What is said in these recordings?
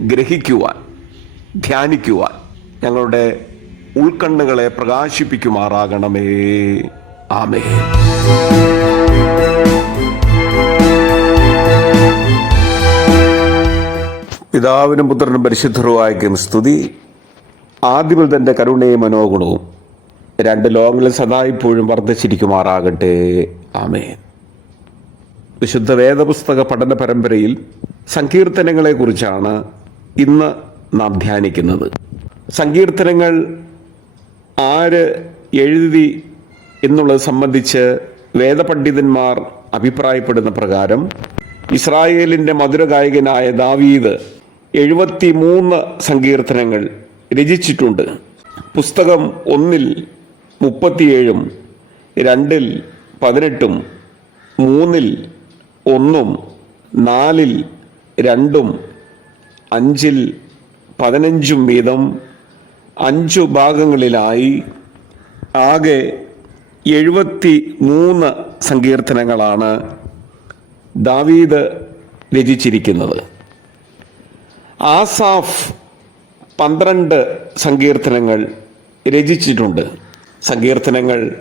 ഗ്രഹിക്കുവാൻ ധ്യാനിക്കുവാൻ ഞങ്ങളുടെ ഉൾക്കണ്ണുകളെ പ്രകാശിപ്പിക്കുമാറാകണമേ. ആമേ പിതാവിനും പുത്രനും പരിശുദ്ധരുമായിരിക്കും സ്തുതി. ആദ്യമിൽ തന്റെ കരുണയും മനോഗുണവും രണ്ട് ലോകങ്ങളിൽ സദാ ഇപ്പോഴും വർദ്ധിച്ചിരിക്കുമാറാകട്ടെ. ആമേ വിശുദ്ധ വേദപുസ്തക പഠന പരമ്പരയിൽ സങ്കീർത്തനങ്ങളെക്കുറിച്ചാണ് ഇന്ന് നാം ധ്യാനിക്കുന്നത്. സങ്കീർത്തനങ്ങൾ ആര് എഴുതി എന്നുള്ളത് സംബന്ധിച്ച് വേദപണ്ഡിതന്മാർ അഭിപ്രായപ്പെടുന്ന പ്രകാരം ഇസ്രായേലിന്റെ മധുരഗായകനായ ദാവീദ് എഴുപത്തി മൂന്ന് സങ്കീർത്തനങ്ങൾ രചിച്ചിട്ടുണ്ട്. പുസ്തകം ഒന്നിൽ മുപ്പത്തിയേഴും രണ്ടിൽ പതിനെട്ടും മൂന്നിൽ ഒന്നും നാലിൽ രണ്ടും അഞ്ചിൽ പതിനഞ്ചും വീതം അഞ്ചു ഭാഗങ്ങളിലായി ആകെ എഴുപത്തി മൂന്ന് സങ്കീർത്തനങ്ങളാണ് ദാവീദ് രചിച്ചിരിക്കുന്നത്. ആസാഫ് പന്ത്രണ്ട് സങ്കീർത്തനങ്ങൾ രചിച്ചിട്ടുണ്ട്. സങ്കീർത്തനങ്ങൾ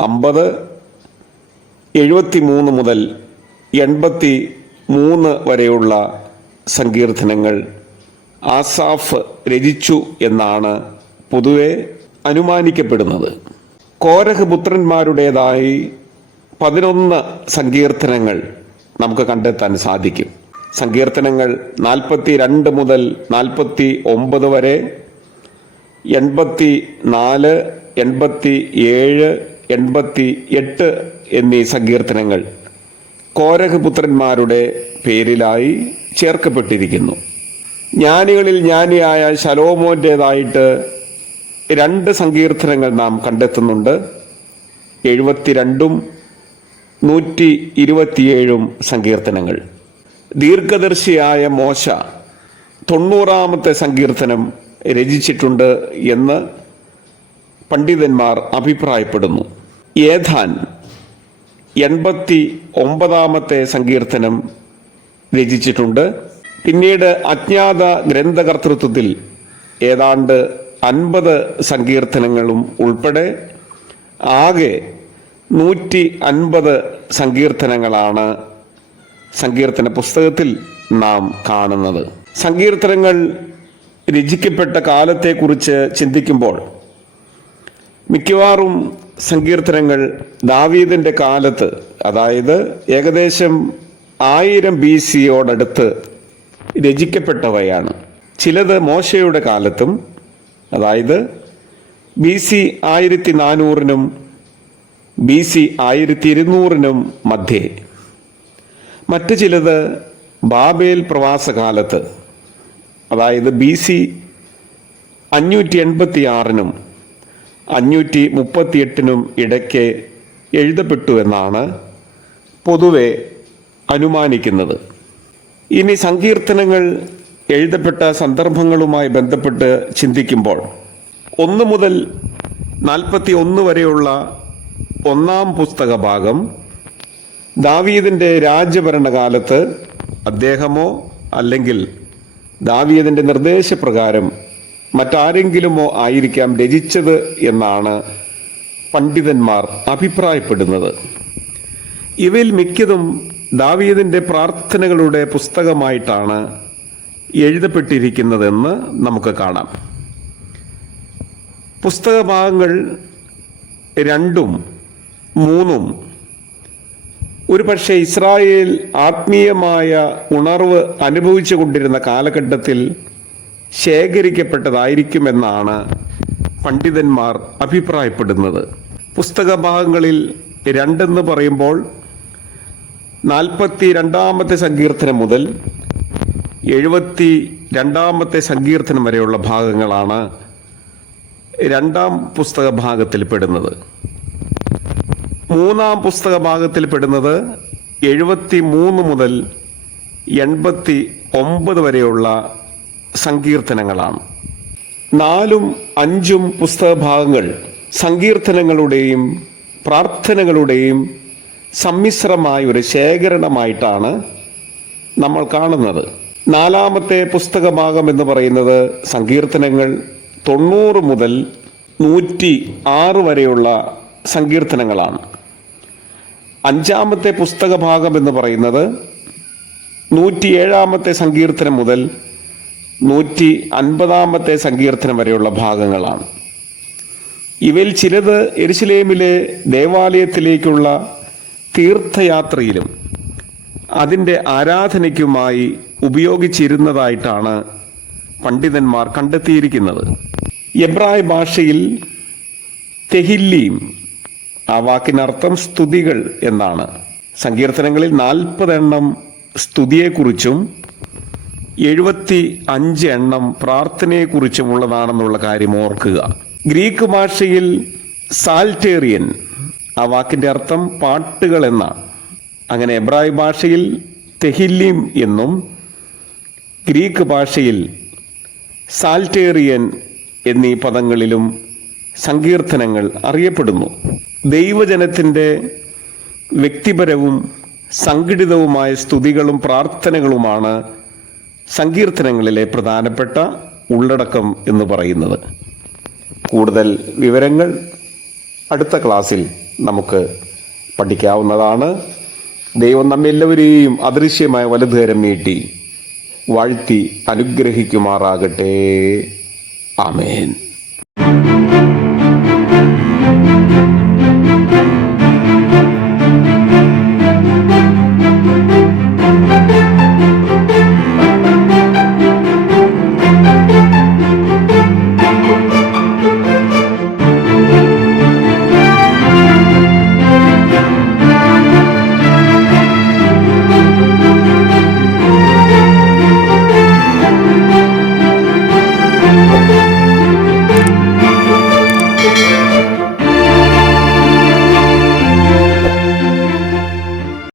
അമ്പത് എഴുപത്തി മൂന്ന് മുതൽ എൺപത്തി മൂന്ന് വരെയുള്ള സങ്കീർത്തനങ്ങൾ ആസാഫ് രചിച്ചു എന്നാണ് പൊതുവെ അനുമാനിക്കപ്പെടുന്നത്. കോരഹ് പുത്രന്മാരുടേതായി പതിനൊന്ന് സങ്കീർത്തനങ്ങൾ നമുക്ക് കണ്ടെത്താൻ സാധിക്കും. സങ്കീർത്തനങ്ങൾ നാൽപ്പത്തി രണ്ട് മുതൽ നാൽപ്പത്തി ഒമ്പത് വരെ എൺപത്തി നാല് എൺപത്തി ഏഴ് എൺപത്തി എട്ട് എന്നീ സങ്കീർത്തനങ്ങൾ കോരഹ് പുത്രന്മാരുടെ പേരിലായി ചേർക്കപ്പെട്ടിരിക്കുന്നു. ജ്ഞാനികളിൽ ജ്ഞാനിയായ ശലോമോന്റേതായിട്ട് രണ്ട് സങ്കീർത്തനങ്ങൾ നാം കണ്ടെത്തുന്നുണ്ട്. എഴുപത്തിരണ്ടും നൂറ്റി ഇരുപത്തിയേഴും സങ്കീർത്തനങ്ങൾ. ദീർഘദർശിയായ മോശ തൊണ്ണൂറാമത്തെ സങ്കീർത്തനം രചിച്ചിട്ടുണ്ട് എന്ന് പണ്ഡിതന്മാർ അഭിപ്രായപ്പെടുന്നു. ഏതാൻ എൺപത്തി ഒമ്പതാമത്തെ സങ്കീർത്തനം രചിച്ചിട്ടുണ്ട്. പിന്നീട് അജ്ഞാത ഗ്രന്ഥകർത്തൃത്വത്തിൽ ഏതാണ്ട് അൻപത് സങ്കീർത്തനങ്ങളും ഉൾപ്പെടെ ആകെ നൂറ്റി അൻപത് സങ്കീർത്തനങ്ങളാണ് സങ്കീർത്തന പുസ്തകത്തിൽ നാം കാണുന്നത്. സങ്കീർത്തനങ്ങൾ രചിക്കപ്പെട്ട കാലത്തെക്കുറിച്ച് ചിന്തിക്കുമ്പോൾ മിക്കവാറും സങ്കീർത്തനങ്ങൾ ദാവീദിന്റെ കാലത്ത് അതായത് ഏകദേശം ആയിരം ബി സിയോടടുത്ത് രചിക്കപ്പെട്ടവയാണ്. ചിലത് മോശയുടെ കാലത്തും അതായത് ബി സി ആയിരത്തി നാനൂറിനും ബി സി ആയിരത്തി ഇരുന്നൂറിനും മധ്യേ. മറ്റു ചിലത് ബാബേൽ പ്രവാസകാലത്ത് അതായത് ബി സി അഞ്ഞൂറ്റി എൺപത്തി ആറിനും അഞ്ഞൂറ്റി മുപ്പത്തിയെട്ടിനും ഇടയ്ക്ക് എഴുതപ്പെട്ടു എന്നാണ് പൊതുവെ അനുമാനിക്കുന്നത്. ഇനി സങ്കീർത്തനങ്ങൾ എഴുതപ്പെട്ട സന്ദർഭങ്ങളുമായി ബന്ധപ്പെട്ട് ചിന്തിക്കുമ്പോൾ ഒന്ന് മുതൽ നാൽപ്പത്തി ഒന്ന് വരെയുള്ള ഒന്നാം പുസ്തക ഭാഗം ദാവീദിന്റെ രാജ്യഭരണകാലത്ത് അദ്ദേഹമോ അല്ലെങ്കിൽ ദാവീദിന്റെ നിർദ്ദേശപ്രകാരം മറ്റാരെങ്കിലുമോ ആയിരിക്കാം രചിച്ചത് എന്നാണ് പണ്ഡിതന്മാർ അഭിപ്രായപ്പെടുന്നത്. ഇവയിൽ മിക്കതും ദാവീദിന്റെ പ്രാർത്ഥനകളുടെ പുസ്തകമായിട്ടാണ് എഴുതപ്പെട്ടിരിക്കുന്നതെന്ന് നമുക്ക് കാണാം. പുസ്തകഭാഗങ്ങൾ രണ്ടും മൂന്നും ഒരു പക്ഷേ ഇസ്രായേൽ ആത്മീയമായ ഉണർവ് അനുഭവിച്ചു കൊണ്ടിരുന്ന കാലഘട്ടത്തിൽ ശേഖരിക്കപ്പെട്ടതായിരിക്കുമെന്നാണ് പണ്ഡിതന്മാർ അഭിപ്രായപ്പെടുന്നത്. പുസ്തകഭാഗങ്ങളിൽ രണ്ടെന്ന് പറയുമ്പോൾ നാൽപ്പത്തി രണ്ടാമത്തെ സങ്കീർത്തനം മുതൽ എഴുപത്തി രണ്ടാമത്തെ സങ്കീർത്തനം വരെയുള്ള ഭാഗങ്ങളാണ് രണ്ടാം പുസ്തക ഭാഗത്തിൽ പെടുന്നത്. മൂന്നാം പുസ്തക ഭാഗത്തിൽ പെടുന്നത് എഴുപത്തി മൂന്ന് മുതൽ എൺപത്തി ഒമ്പത് വരെയുള്ള സങ്കീർത്തനങ്ങളാണ്. നാലും അഞ്ചും പുസ്തക ഭാഗങ്ങൾ സങ്കീർത്തനങ്ങളുടെയും പ്രാർത്ഥനകളുടെയും സമ്മിശ്രമായ ഒരു ശേഖരണമായിട്ടാണ് നമ്മൾ കാണുന്നത്. നാലാമത്തെ പുസ്തകഭാഗം എന്ന് പറയുന്നത് സങ്കീർത്തനങ്ങൾ തൊണ്ണൂറ് മുതൽ നൂറ്റി ആറ് വരെയുള്ള സങ്കീർത്തനങ്ങളാണ്. അഞ്ചാമത്തെ പുസ്തകഭാഗം എന്ന് പറയുന്നത് നൂറ്റിയേഴാമത്തെ സങ്കീർത്തനം മുതൽ നൂറ്റി അൻപതാമത്തെ സങ്കീർത്തനം വരെയുള്ള ഭാഗങ്ങളാണ്. ഇവയിൽ ചിലത് എരുസലേമിലെ ദേവാലയത്തിലേക്കുള്ള തീർത്ഥയാത്രയിലും അതിന്റെ ആരാധനയ്ക്കുമായി ഉപയോഗിച്ചിരുന്നതായിട്ടാണ് പണ്ഡിതന്മാർ കണ്ടെത്തിയിരിക്കുന്നത്. എബ്രായ ഭാഷയിൽ തെഹില്ലീം ആ വാക്കിനർത്ഥം സ്തുതികൾ എന്നാണ്. സങ്കീർത്തനങ്ങളിൽ നാൽപ്പതെണ്ണം സ്തുതിയെക്കുറിച്ചും എഴുപത്തി അഞ്ച് എണ്ണം പ്രാർത്ഥനയെക്കുറിച്ചുമുള്ളതാണെന്നുള്ള കാര്യം ഓർക്കുക. ഗ്രീക്ക് ഭാഷയിൽ സാൽറ്റേറിയൻ ആ വാക്കിന്റെ അർത്ഥം പാട്ടുകൾ എന്നാണ് അങ്ങനെ എബ്രായ ഭാഷയിൽ തെഹില്ലിം എന്നും ഗ്രീക്ക് ഭാഷയിൽ സാൽറ്റേറിയൻ എന്നീ പദങ്ങളിലും സങ്കീർത്തനങ്ങൾ അറിയപ്പെടുന്നു. ദൈവജനത്തിന്റെ വ്യക്തിപരവും സംഘടിതവുമായ സ്തുതികളും പ്രാർത്ഥനകളുമാണ് സങ്കീർത്തനങ്ങളിലെ പ്രധാനപ്പെട്ട ഉള്ളടക്കം എന്ന് പറയുന്നത്. കൂടുതൽ വിവരങ്ങൾ അടുത്ത ക്ലാസ്സിൽ നമുക്ക് പഠിക്കാവുന്നതാണ്. ദൈവം നമ്മെല്ലാവരെയും അദൃശ്യമായ വലതുകരം നീട്ടി വാഴ്ത്തി അനുഗ്രഹിക്കുമാറാകട്ടെ. ആമേൻ.